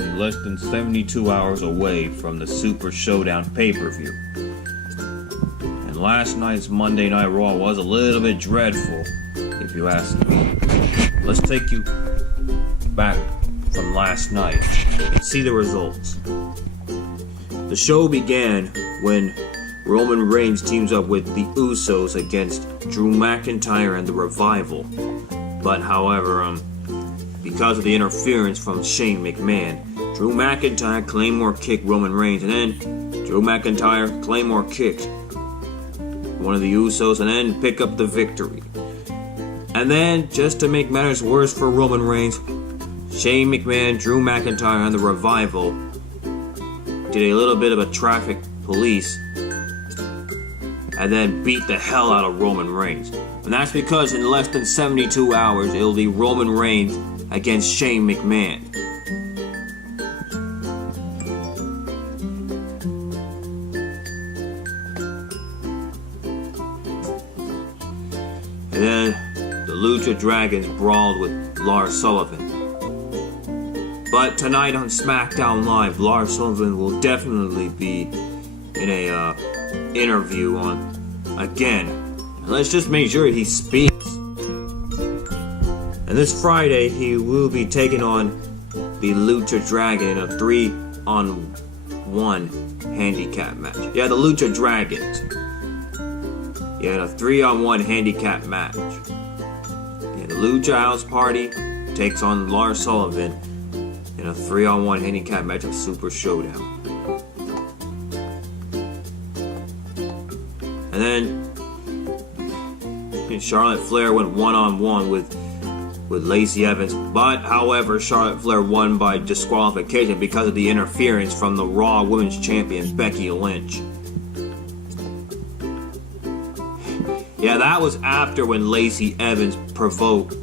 only less than 72 hours away from the Super Showdown pay-per-view. And last night's Monday Night Raw was a little bit dreadful, if you ask me. Let's take you back from last night and see the results. The show began when Roman Reigns teams up with the Usos against Drew McIntyre and the Revival. But however, because of the interference from Shane McMahon, Drew McIntyre Claymore kicked Roman Reigns, and then Drew McIntyre Claymore kicked one of the Usos and then pick up the victory. And then, just to make matters worse for Roman Reigns, Shane McMahon, Drew McIntyre, and the Revival did a little bit of a traffic police and then beat the hell out of Roman Reigns. And that's because in less than 72 hours, it'll be Roman Reigns against Shane McMahon. And then the Lucha Dragons brawled with Lars Sullivan. But tonight on SmackDown Live, Lars Sullivan will definitely be in a interview on again. Let's just make sure he speaks. And this Friday, he will be taking on the Lucha Dragon in a 3-on-1 handicap match. Yeah, the Lucha Dragons. Yeah, in a 3-on-1 handicap match. Yeah, the Lucha House Party takes on Lars Sullivan in a 3-on-1 handicap match of Super Showdown. And then Charlotte Flair went 1-on-1 with Lacey Evans, but however, Charlotte Flair won by disqualification because of the interference from the Raw Women's Champion Becky Lynch. Yeah, that was after when Lacey Evans provoked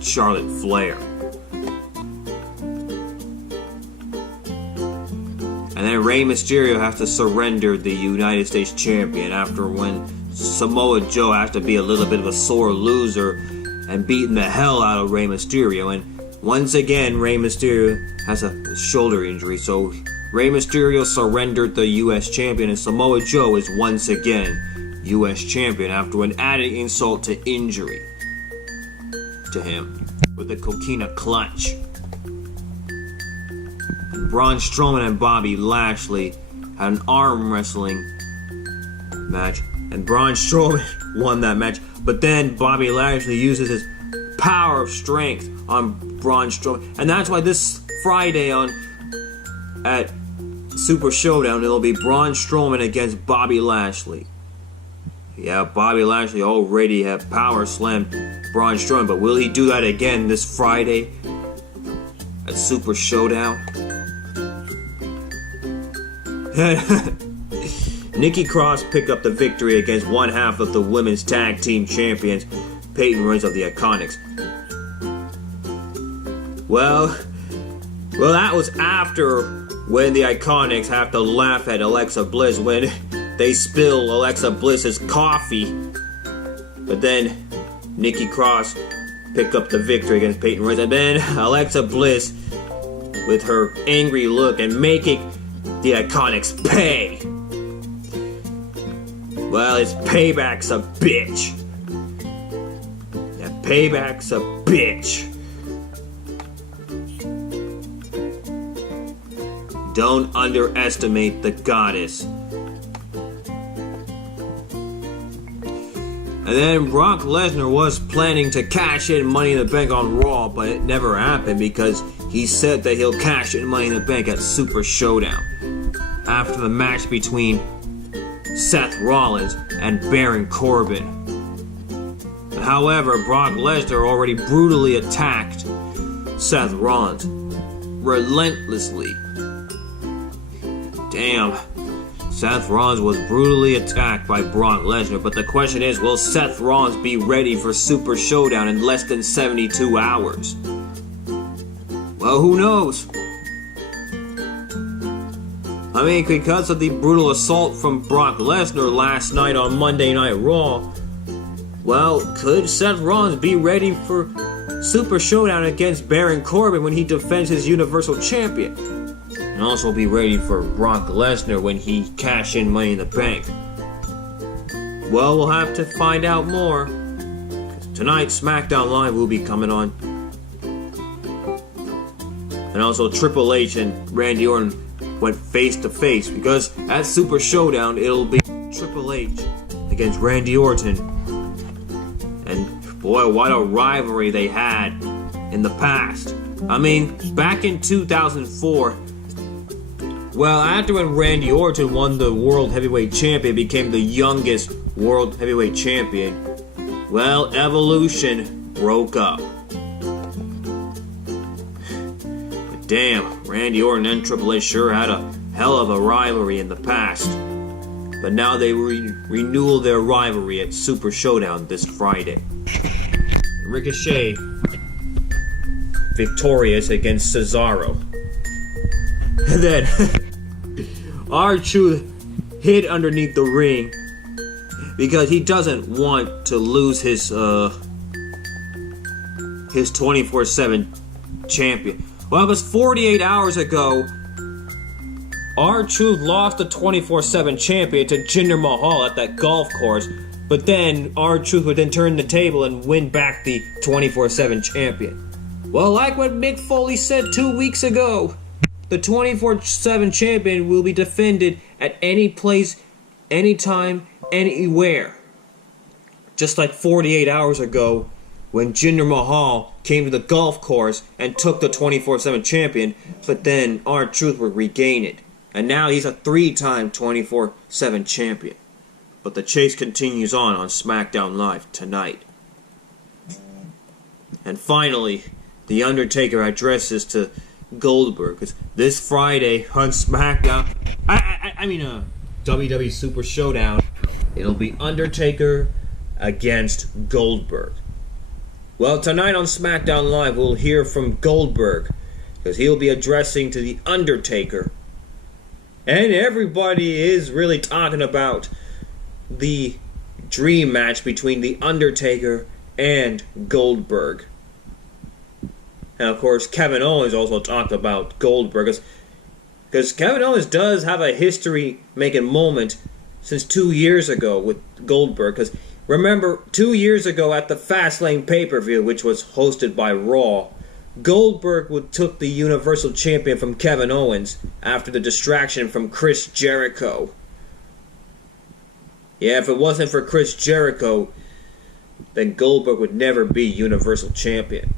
Charlotte Flair. And then Rey Mysterio has to surrender the United States Champion after when Samoa Joe has to be a little bit of a sore loser and beating the hell out of Rey Mysterio. And once again, Rey Mysterio has a shoulder injury, so Rey Mysterio surrendered the U.S. Champion, and Samoa Joe is once again U.S. Champion after an added insult to injury to him with the coquina clutch. And Braun Strowman and Bobby Lashley had an arm wrestling match, and Braun Strowman won that match. But then Bobby Lashley uses his power of strength on Braun Strowman, and that's why this Friday at Super Showdown it'll be Braun Strowman against Bobby Lashley. Yeah, Bobby Lashley already have power slammed Braun Strowman, but will he do that again this Friday at Super Showdown? Nikki Cross picked up the victory against one half of the women's tag team champions, Peyton of the IIconics. Well, that was after when the IIconics have to laugh at Alexa Bliss when they spill Alexa Bliss's coffee. But then Nikki Cross picked up the victory against Peyton Royce, and then Alexa Bliss with her angry look and making the IIconics pay. Well, it's Payback's a bitch. Yeah, Payback's a bitch. Don't underestimate the goddess. And then Brock Lesnar was planning to cash in Money in the Bank on Raw, but it never happened because he said that he'll cash in Money in the Bank at Super Showdown after the match between Seth Rollins and Baron Corbin. However, Brock Lesnar already brutally attacked Seth Rollins relentlessly. Damn, Seth Rollins was brutally attacked by Brock Lesnar, but the question is, will Seth Rollins be ready for Super Showdown in less than 72 hours? Well, who knows? I mean, because of the brutal assault from Brock Lesnar last night on Monday Night Raw, well, could Seth Rollins be ready for Super Showdown against Baron Corbin when he defends his Universal Champion? And also be ready for Brock Lesnar when he cash in Money in the Bank. Well, we'll have to find out more. Tonight, SmackDown Live will be coming on. And also Triple H and Randy Orton went face to face, because at Super Showdown it'll be Triple H against Randy Orton. And boy, what a rivalry they had in the past. I mean, back in 2004, well, after when Randy Orton won the World Heavyweight Champion, became the youngest World Heavyweight Champion, well, Evolution broke up. But damn, Randy Orton and Triple H sure had a hell of a rivalry in the past. But now they renewal their rivalry at Super Showdown this Friday. Ricochet victorious against Cesaro. And then R-Truth hid underneath the ring because he doesn't want to lose his 24/7 champion. Well, it was 48 hours ago, R-Truth lost the 24/7 champion to Jinder Mahal at that golf course, but then R-Truth would then turn the table and win back the 24/7 champion. Well, like what Mick Foley said 2 weeks ago, the 24/7 champion will be defended at any place, anytime, anywhere. Just like 48 hours ago when Jinder Mahal came to the golf course and took the 24/7 champion, but then R-Truth would regain it. And now he's a 3-time 24/7 champion. But the chase continues on SmackDown Live tonight. And finally, The Undertaker addresses to Goldberg. Cause this Friday on SmackDown, WWE Super Showdown, it'll be Undertaker against Goldberg. Well, tonight on SmackDown Live, we'll hear from Goldberg, because he'll be addressing to The Undertaker. And everybody is really talking about the dream match between The Undertaker and Goldberg. And of course, Kevin Owens also talked about Goldberg, because Kevin Owens does have a history-making moment since 2 years ago with Goldberg. Because remember, 2 years ago at the Fastlane pay-per-view, which was hosted by Raw, Goldberg took the Universal Champion from Kevin Owens after the distraction from Chris Jericho. Yeah, if it wasn't for Chris Jericho, then Goldberg would never be Universal Champion.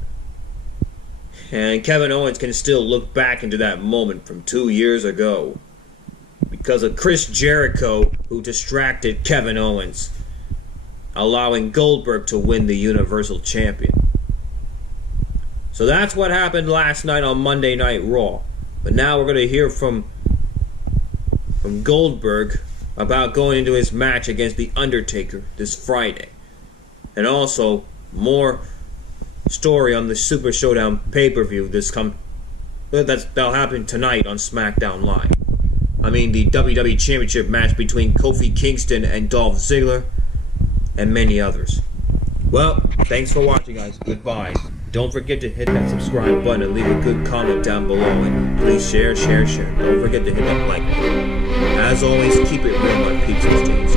And Kevin Owens can still look back into that moment from 2 years ago, because of Chris Jericho, who distracted Kevin Owens, allowing Goldberg to win the Universal Champion. So that's what happened last night on Monday Night Raw. But now we're going to hear from Goldberg about going into his match against The Undertaker this Friday. And also, more story on the Super Showdown pay-per-view that'll happen tonight on SmackDown Live. The WWE Championship match between Kofi Kingston and Dolph Ziggler, and many others. Well, thanks for watching, guys. Goodbye. Don't forget to hit that subscribe button and leave a good comment down below, and please share. Don't forget to hit that like button. As always, keep it real, my peeps and stains.